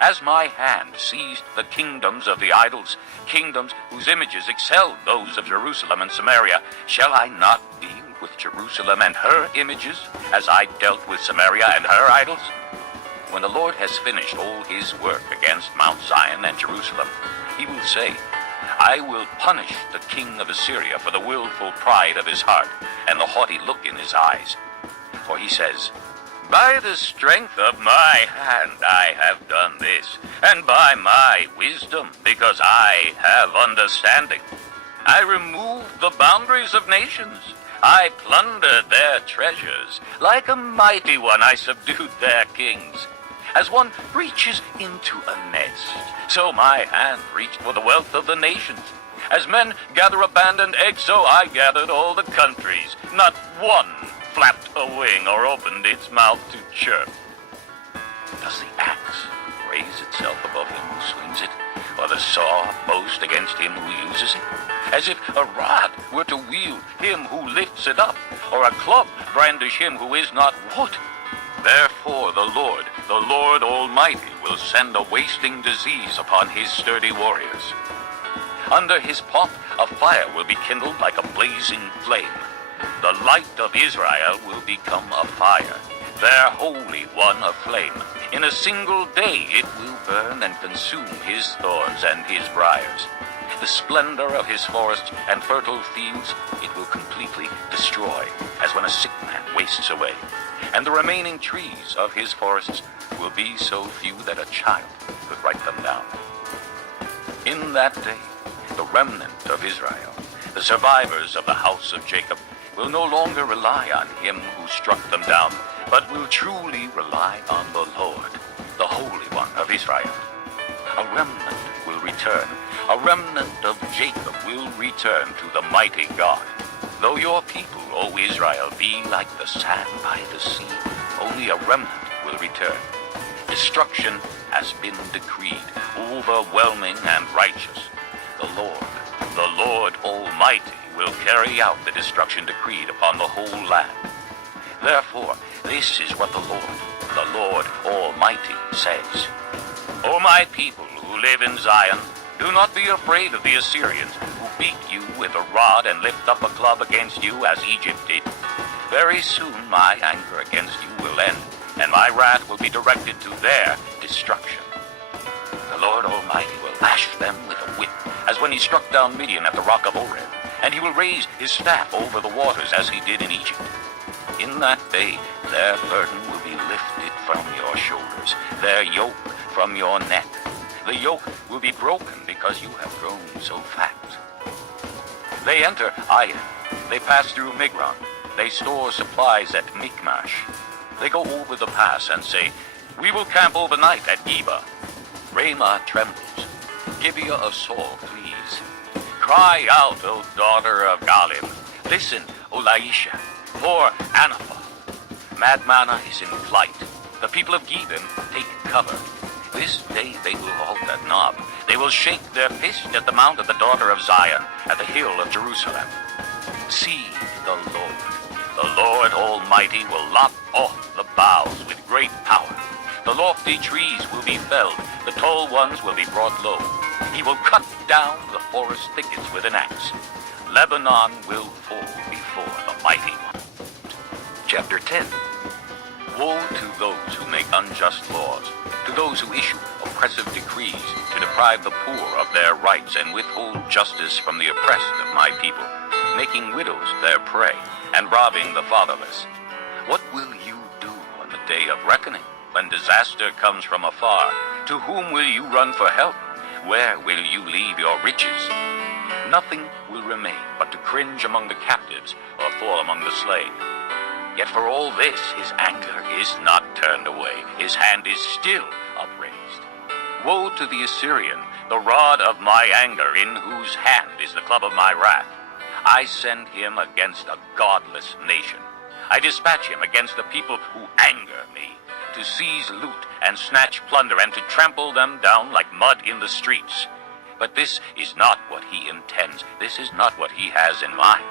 As my hand seized the kingdoms of the idols, kingdoms whose images excelled those of Jerusalem and Samaria, shall I not deal with Jerusalem and her images as I dealt with Samaria and her idols? When the Lord has finished all his work against Mount Zion and Jerusalem, he will say, I will punish the king of Assyria for the willful pride of his heart and the haughty look in his eyes. For he says, by the strength of my hand I have done this, and by my wisdom, because I have understanding. I removed the boundaries of nations. I plundered their treasures. Like a mighty one I subdued their kings. As one reaches into a nest, so my hand reached for the wealth of the nations. As men gather abandoned eggs, so I gathered all the countries. Not one flapped a wing or opened its mouth to chirp. Does the axe raise itself above him who swings it, or the saw boast against him who uses it? As if a rod were to wield him who lifts it up, or a club brandish him who is not wood. Therefore the Lord Almighty, will send a wasting disease upon his sturdy warriors. Under his pomp a fire will be kindled like a blazing flame. The light of Israel will become a fire, their Holy One a flame. In a single day it will burn and consume his thorns and his briars. The splendor of his forests and fertile fields it will completely destroy, as when a sick man wastes away. And the remaining trees of his forests will be so few that a child could write them down. In that day, the remnant of Israel, the survivors of the house of Jacob, will no longer rely on him who struck them down, but will truly rely on the Lord, the Holy One of Israel. A remnant will return. A remnant of Jacob will return to the mighty God. Though your people, O Israel, be like the sand by the sea, only a remnant will return. Destruction has been decreed, overwhelming and righteous. The Lord Almighty, will carry out the destruction decreed upon the whole land. Therefore, this is what the Lord Almighty says. O my people who live in Zion, do not be afraid of the Assyrians, who beat you with a rod and lift up a club against you as Egypt did. Very soon my anger against you will end, and my wrath will be directed to their destruction. The Lord Almighty will lash them with a whip, as when he struck down Midian at the rock of Oreb, and he will raise his staff over the waters as he did in Egypt. In that day their burden will be lifted from your shoulders, their yoke from your neck. The yoke will be broken because you have grown so fat. They enter Ai, they pass through Migron, they store supplies at Michmash. They go over the pass and say, we will camp overnight at Geba. Ramah trembles, Gibeah of Saul flees. Cry out, O daughter of Galim. Listen, O Laisha, for Anathoth. Madmannah is in flight. The people of Gebim take cover. This day they will halt at Nob. They will shake their fist at the mount of the daughter of Zion, at the hill of Jerusalem. See the Lord Almighty will lop off the boughs with great power. The lofty trees will be felled, the tall ones will be brought low. He will cut down the forest thickets with an axe. Lebanon will fall before the mighty one. Chapter 10. Woe to those who make unjust laws, to those who issue oppressive decrees to deprive the poor of their rights and withhold justice from the oppressed of my people, making widows their prey and robbing the fatherless. What will you do on the day of reckoning, when disaster comes from afar? To whom will you run for help? Where will you leave your riches? Nothing will remain but to cringe among the captives or fall among the slain. Yet for all this his anger is not turned away, his hand is still upraised. Woe to the Assyrian, the rod of my anger, in whose hand is the club of my wrath. I send him against a godless nation. I dispatch him against the people who anger me, to seize loot and snatch plunder and to trample them down like mud in the streets. But this is not what he intends. This is not what he has in mind.